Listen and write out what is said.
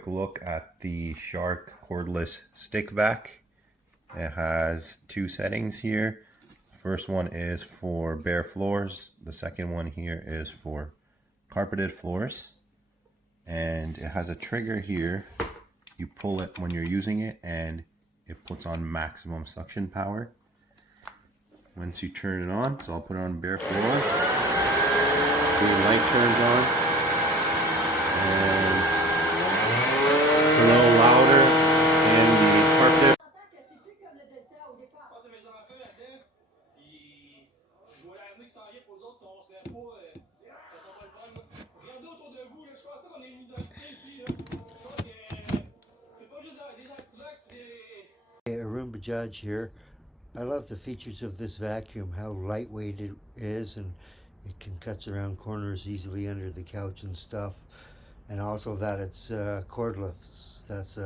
quick look at the Shark cordless stick vac. It has two settings here. First one is for bare floors. The second one here is for carpeted floors. And it has a trigger here. You pull it when you're using it and it puts on maximum suction power. Once you turn it on, so I'll put it on bare floors. The light turns on. And it's a little louder than the carpet. Roomba Judge here. I love the features of this vacuum, how lightweight it is, and it can cut around corners easily under the couch and stuff. And also that it's cordless. That's